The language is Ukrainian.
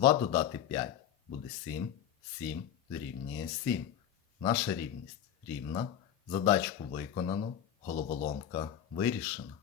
2 додати 5 буде 7, 7 дорівнює 7. Наша рівність рівна. Задачку виконано, головоломка вирішена.